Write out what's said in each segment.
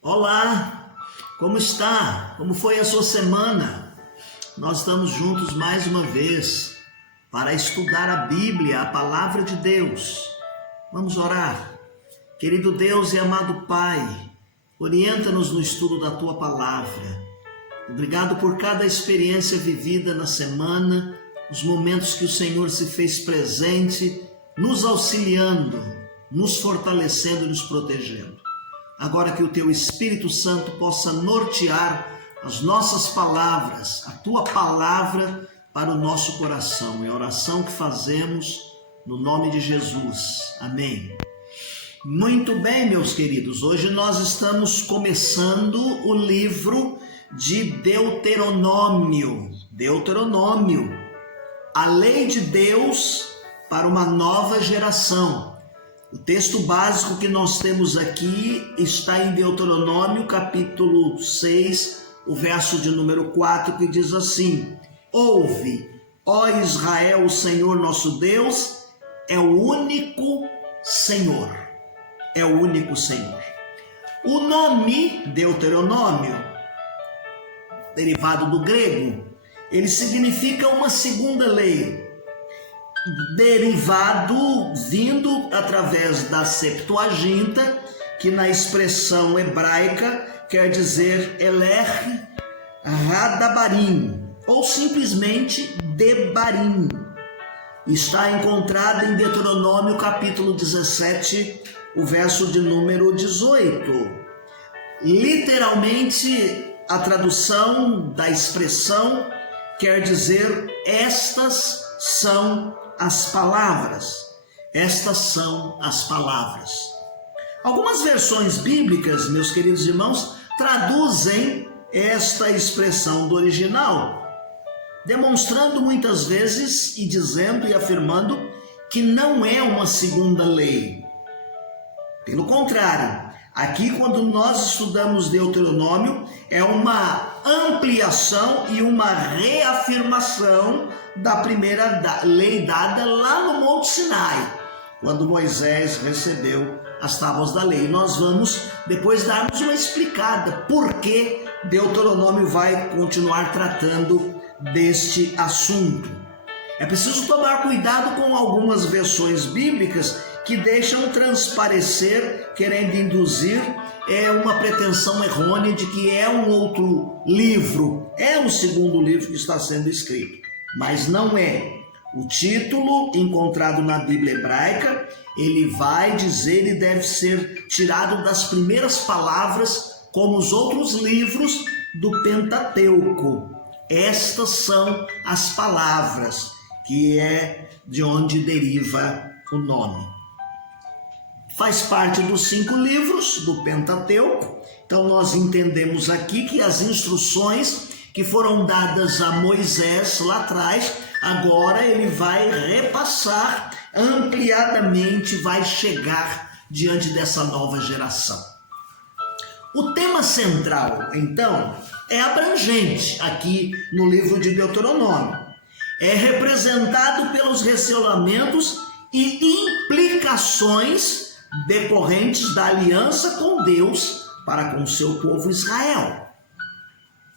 Olá, como está? Como foi a sua semana? Nós estamos juntos mais uma vez para estudar a Bíblia, a Palavra de Deus. Vamos orar. Querido Deus e amado Pai, orienta-nos no estudo da Tua Palavra. Obrigado por cada experiência vivida na semana, os momentos que o Senhor se fez presente, nos auxiliando, nos fortalecendo e nos protegendo. Agora que o Teu Espírito Santo possa nortear as nossas palavras, a Tua Palavra para o nosso coração. É a oração que fazemos no nome de Jesus. Amém. Muito bem, meus queridos. Hoje nós estamos começando o livro de Deuteronômio. Deuteronômio, a lei de Deus para uma nova geração. O texto básico que nós temos aqui está em Deuteronômio, capítulo 6, o verso de número 4, que diz assim: Ouve, ó Israel, o Senhor nosso Deus é o único Senhor. É o único Senhor. O nome Deuteronômio, derivado do grego, ele significa uma segunda lei. Derivado vindo através da Septuaginta, que na expressão hebraica quer dizer Elech Hadabarim, ou simplesmente Debarim. Está encontrada em Deuteronômio capítulo 17, o verso de número 18. Literalmente, a tradução da expressão quer dizer: estas são as palavras. Estas são as palavras. Algumas versões bíblicas, meus queridos irmãos, traduzem esta expressão do original, demonstrando muitas vezes e dizendo e afirmando que não é uma segunda lei. Pelo contrário, aqui quando nós estudamos Deuteronômio, é uma ampliação e uma reafirmação da primeira lei dada lá no Monte Sinai, quando Moisés recebeu as tábuas da lei. Nós vamos depois darmos uma explicada por que Deuteronômio vai continuar tratando deste assunto. É preciso tomar cuidado com algumas versões bíblicas que deixam transparecer, querendo induzir uma pretensão errônea de que é um outro livro, é um segundo livro que está sendo escrito, mas não é. O título encontrado na Bíblia hebraica, ele vai dizer e deve ser tirado das primeiras palavras, como os outros livros do Pentateuco. Estas são as palavras, que é de onde deriva o nome. Faz parte dos 5 livros do Pentateuco. Então nós entendemos aqui que as instruções que foram dadas a Moisés lá atrás, agora ele vai repassar ampliadamente, vai chegar diante dessa nova geração. O tema central, então, é abrangente aqui no livro de Deuteronômio. É representado pelos relacionamentos e implicações decorrentes da aliança com Deus para com o seu povo Israel.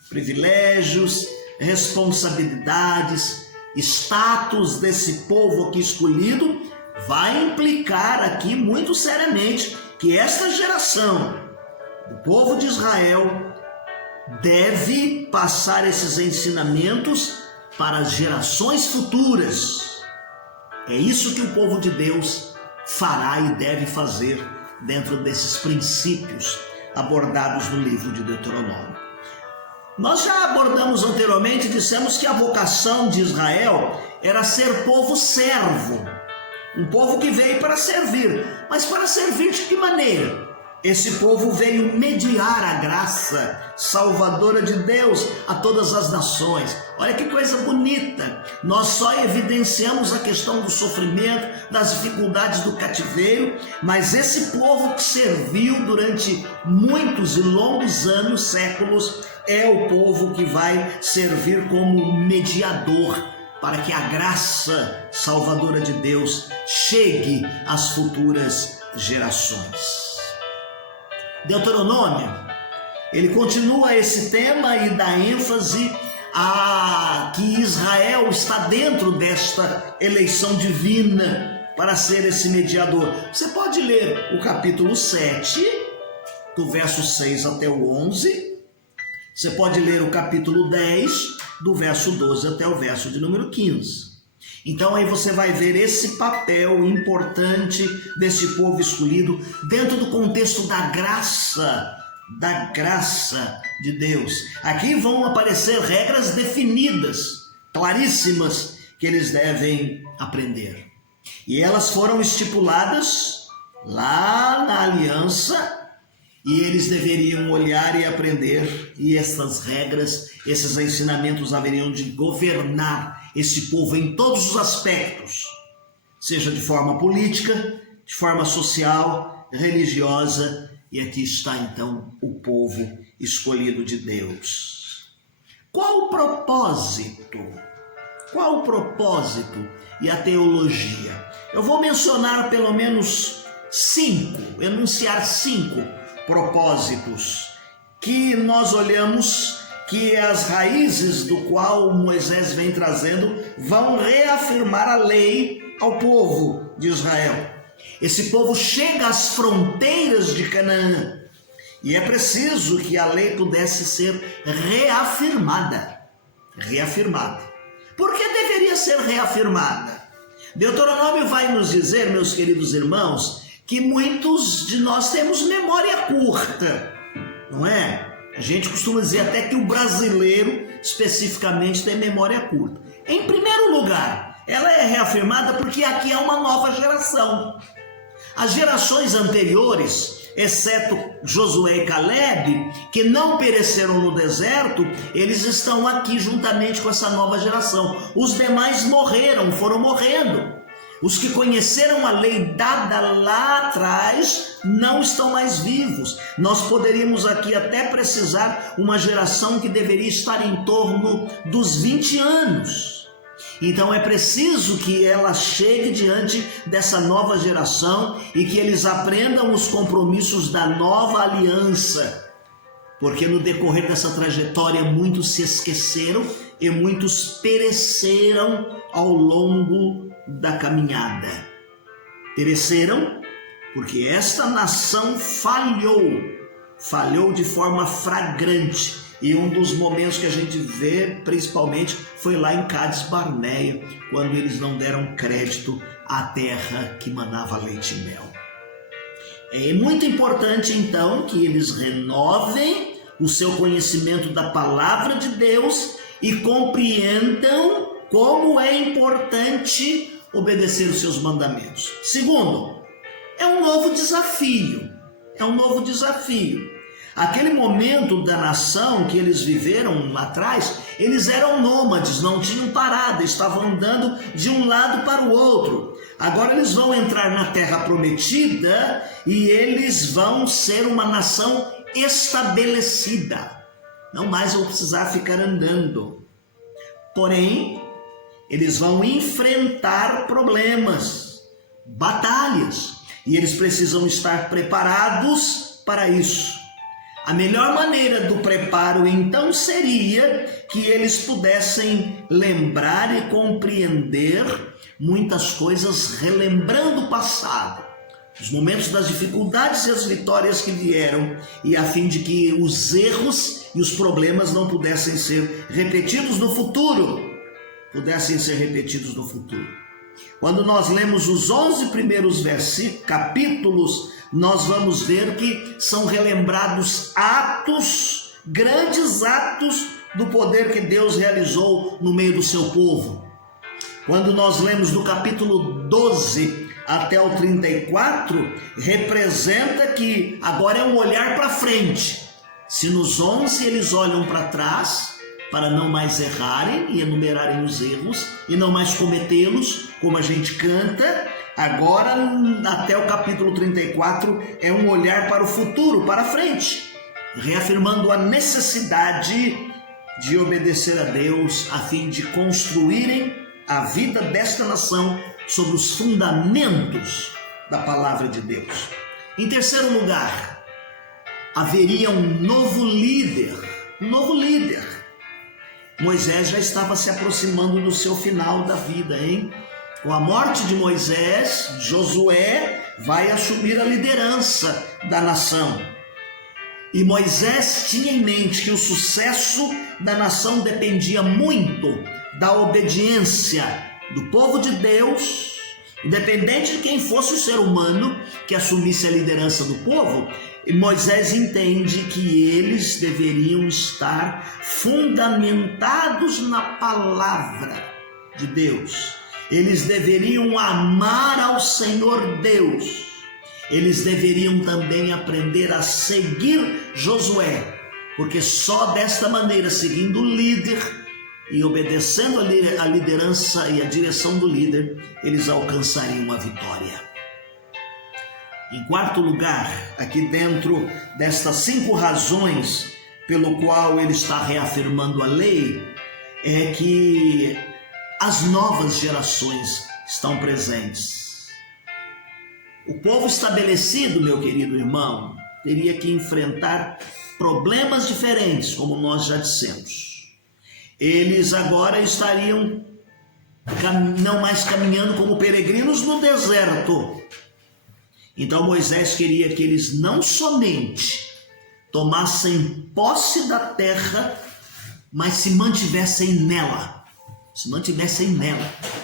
Privilégios, responsabilidades, status desse povo aqui escolhido vai implicar aqui muito seriamente que esta geração do povo de Israel deve passar esses ensinamentos para as gerações futuras. É isso que o povo de Deus fará e deve fazer dentro desses princípios abordados no livro de Deuteronômio. Nós já abordamos anteriormente e dissemos que a vocação de Israel era ser povo servo, um povo que veio para servir. Mas para servir de que maneira? Esse povo veio mediar a graça salvadora de Deus a todas as nações. Olha que coisa bonita! Nós só evidenciamos a questão do sofrimento, das dificuldades do cativeiro, mas esse povo que serviu durante muitos e longos anos, séculos, é o povo que vai servir como mediador para que a graça salvadora de Deus chegue às futuras gerações. Deuteronômio Ele continua esse tema e dá ênfase a que Israel está dentro desta eleição divina para ser esse mediador. Você pode ler o capítulo 7, do verso 6 até o 11. Você pode ler o capítulo 10, do verso 12 até o verso de número 15. Então aí você vai ver esse papel importante desse povo escolhido dentro do contexto da graça de Deus. Aqui vão aparecer regras definidas, claríssimas, que eles devem aprender. E elas foram estipuladas lá na aliança, e eles deveriam olhar e aprender, e essas regras, esses ensinamentos haveriam de governar esse povo em todos os aspectos, seja de forma política, de forma social, religiosa. E aqui está então o povo escolhido de Deus. Qual o propósito? Qual o propósito e a teologia? Eu vou mencionar pelo menos enunciar cinco propósitos que nós olhamos que as raízes do qual Moisés vem trazendo vão reafirmar a lei ao povo de Israel. Esse povo chega às fronteiras de Canaã e é preciso que a lei pudesse ser reafirmada. Por que deveria ser reafirmada? Deuteronômio vai nos dizer, meus queridos irmãos, que muitos de nós temos memória curta, não é? A gente costuma dizer até que o brasileiro, especificamente, tem memória curta. Em primeiro lugar, ela é reafirmada porque aqui há uma nova geração. As gerações anteriores, exceto Josué e Caleb, que não pereceram no deserto, eles estão aqui juntamente com essa nova geração. Os demais foram morrendo. Os que conheceram a lei dada lá atrás não estão mais vivos. Nós poderíamos aqui até precisar uma geração que deveria estar em torno dos 20 anos. Então é preciso que ela chegue diante dessa nova geração e que eles aprendam os compromissos da nova aliança. Porque no decorrer dessa trajetória muitos se esqueceram e muitos pereceram ao longo da caminhada. Pereceram porque esta nação falhou de forma flagrante, e um dos momentos que a gente vê principalmente foi lá em Cádiz Barneia, quando eles não deram crédito à terra que manava leite e mel. É muito importante então que eles renovem o seu conhecimento da palavra de Deus e compreendam como é importante obedecer os seus mandamentos. Segundo, é um novo desafio. Aquele momento da nação que eles viveram lá atrás, eles eram nômades, não tinham parada, estavam andando de um lado para o outro. Agora eles vão entrar na terra prometida e eles vão ser uma nação estabelecida. Não mais vão precisar ficar andando. Porém, eles vão enfrentar problemas, batalhas, e eles precisam estar preparados para isso. A melhor maneira do preparo, então, seria que eles pudessem lembrar e compreender muitas coisas, relembrando o passado, os momentos das dificuldades e as vitórias que vieram, e a fim de que os erros e os problemas não pudessem ser repetidos no futuro. Quando nós lemos os 11 primeiros capítulos, nós vamos ver que são relembrados grandes atos do poder que Deus realizou no meio do seu povo. Quando nós lemos do capítulo 12 até o 34, representa que agora é um olhar para frente. Se nos 11 eles olham para trás, para não mais errarem e enumerarem os erros e não mais cometê-los, como a gente canta, agora até o capítulo 34 é um olhar para o futuro, para frente, reafirmando a necessidade de obedecer a Deus a fim de construírem a vida desta nação sobre os fundamentos da palavra de Deus. Em terceiro lugar, haveria um novo líder, um novo líder. Moisés já estava se aproximando do seu final da vida, hein? Com a morte de Moisés, Josué vai assumir a liderança da nação. E Moisés tinha em mente que o sucesso da nação dependia muito da obediência do povo de Deus, independente de quem fosse o ser humano que assumisse a liderança do povo. E Moisés entende que eles deveriam estar fundamentados na palavra de Deus. Eles deveriam amar ao Senhor Deus. Eles deveriam também aprender a seguir Josué, porque só desta maneira, seguindo o líder e obedecendo a liderança e a direção do líder, eles alcançariam a vitória. Em quarto lugar, aqui dentro destas 5 razões pelo qual ele está reafirmando a lei, é que as novas gerações estão presentes. O povo estabelecido, meu querido irmão, teria que enfrentar problemas diferentes, como nós já dissemos. Eles agora estariam não mais caminhando como peregrinos no deserto. Então Moisés queria que eles não somente tomassem posse da terra, mas se mantivessem nela,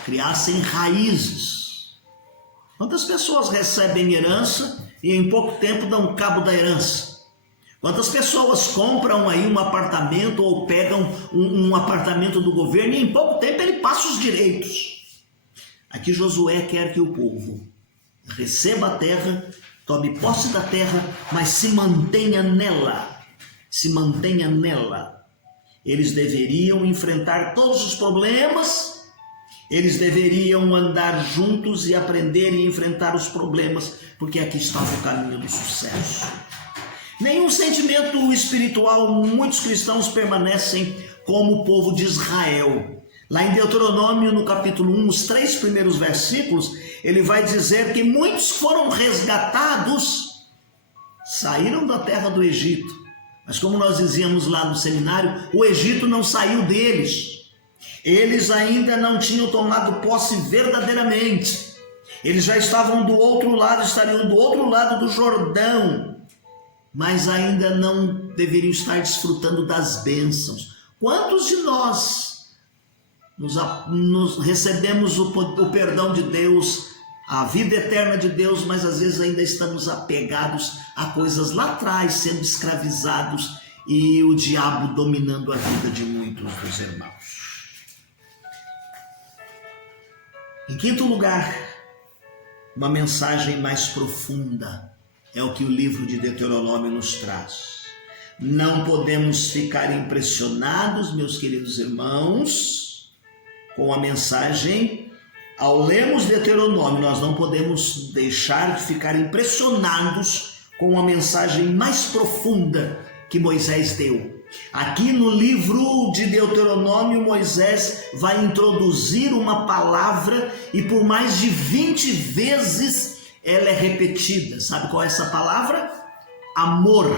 criassem raízes. Quantas pessoas recebem herança e em pouco tempo dão cabo da herança? Quantas pessoas compram aí um apartamento ou pegam um apartamento do governo e em pouco tempo ele passa os direitos? Aqui Josué quer que o povo receba a terra, tome posse da terra, mas se mantenha nela. Eles deveriam enfrentar todos os problemas, eles deveriam andar juntos e aprender e enfrentar os problemas, porque aqui estava o caminho do sucesso. Nenhum sentimento espiritual, muitos cristãos permanecem como o povo de Israel. Lá em Deuteronômio, no capítulo 1, os 3 primeiros versículos, ele vai dizer que muitos foram resgatados, saíram da terra do Egito. Mas como nós dizíamos lá no seminário, o Egito não saiu deles. Eles ainda não tinham tomado posse verdadeiramente. Eles já estavam do outro lado, estariam do outro lado do Jordão, mas ainda não deveriam estar desfrutando das bênçãos. Quantos de nós nos recebemos o perdão de Deus, a vida eterna de Deus, mas às vezes ainda estamos apegados a coisas lá atrás, sendo escravizados e o diabo dominando a vida de muitos dos irmãos. Em quinto lugar, uma mensagem mais profunda é o que o livro de Deuteronômio nos traz. Não podemos ficar impressionados, meus queridos irmãos, com a mensagem. Ao lermos Deuteronômio, nós não podemos deixar de ficar impressionados com a mensagem mais profunda que Moisés deu. Aqui no livro de Deuteronômio, Moisés vai introduzir uma palavra e por mais de 20 vezes ela é repetida. Sabe qual é essa palavra? Amor.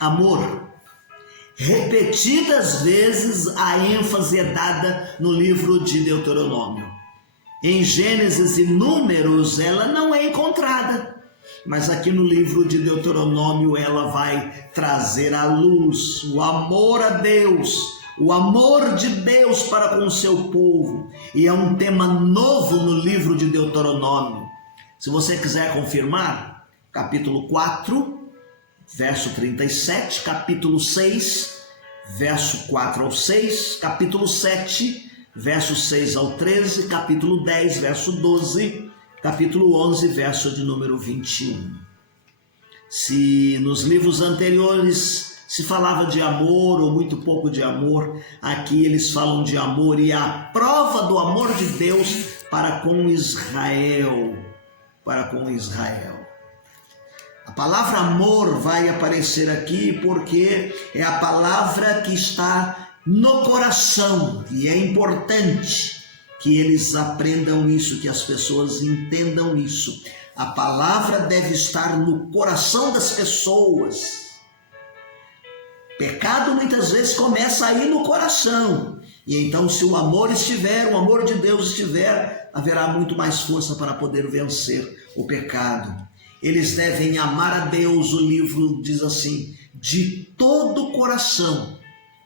Amor. Repetidas vezes a ênfase é dada no livro de Deuteronômio. Em Gênesis e Números ela não é encontrada, mas aqui no livro de Deuteronômio ela vai trazer à luz o amor a Deus, o amor de Deus para com o seu povo, e é um tema novo no livro de Deuteronômio. Se você quiser confirmar, capítulo 4, verso 37, capítulo 6, verso 4 ao 6, capítulo 7, verso 6 ao 13, capítulo 10, verso 12, capítulo 11, verso de número 21. Se nos livros anteriores se falava de amor ou muito pouco de amor, aqui eles falam de amor e a prova do amor de Deus para com Israel, A palavra amor vai aparecer aqui porque é a palavra que está no coração, e é importante que eles aprendam isso, que as pessoas entendam isso. A palavra deve estar no coração das pessoas. Pecado muitas vezes começa aí no coração. E então, se o amor estiver, o amor de Deus estiver, haverá muito mais força para poder vencer o pecado. Eles devem amar a Deus, o livro diz assim, de todo o coração.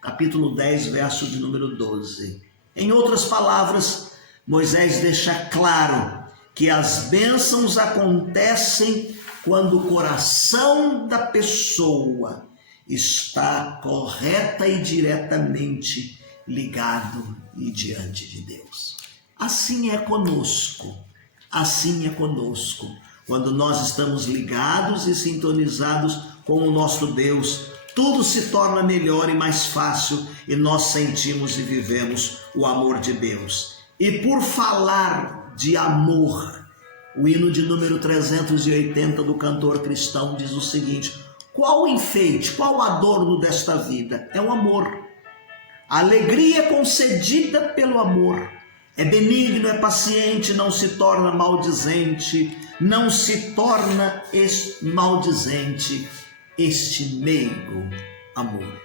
Capítulo 10, verso de número 12. Em outras palavras, Moisés deixa claro que as bênçãos acontecem quando o coração da pessoa está correta e diretamente ligado e diante de Deus. Assim é conosco, assim é conosco. Quando nós estamos ligados e sintonizados com o nosso Deus, tudo se torna melhor e mais fácil e nós sentimos e vivemos o amor de Deus. E por falar de amor, o hino de número 380 do cantor cristão diz o seguinte: qual o enfeite, qual o adorno desta vida? É o amor. A alegria concedida pelo amor. É benigno, é paciente, não se torna maldizente, não se torna maldizente este meigo amor.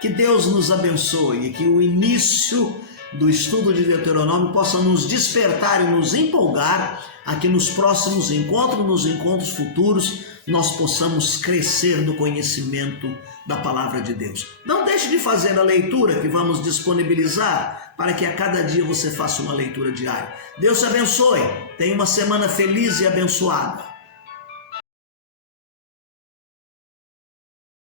Que Deus nos abençoe e que o início do estudo de Deuteronômio possa nos despertar e nos empolgar a que nos próximos encontros, nos encontros futuros, nós possamos crescer no conhecimento da palavra de Deus. Não deixe de fazer a leitura que vamos disponibilizar para que a cada dia você faça uma leitura diária. Deus te abençoe. Tenha uma semana feliz e abençoada.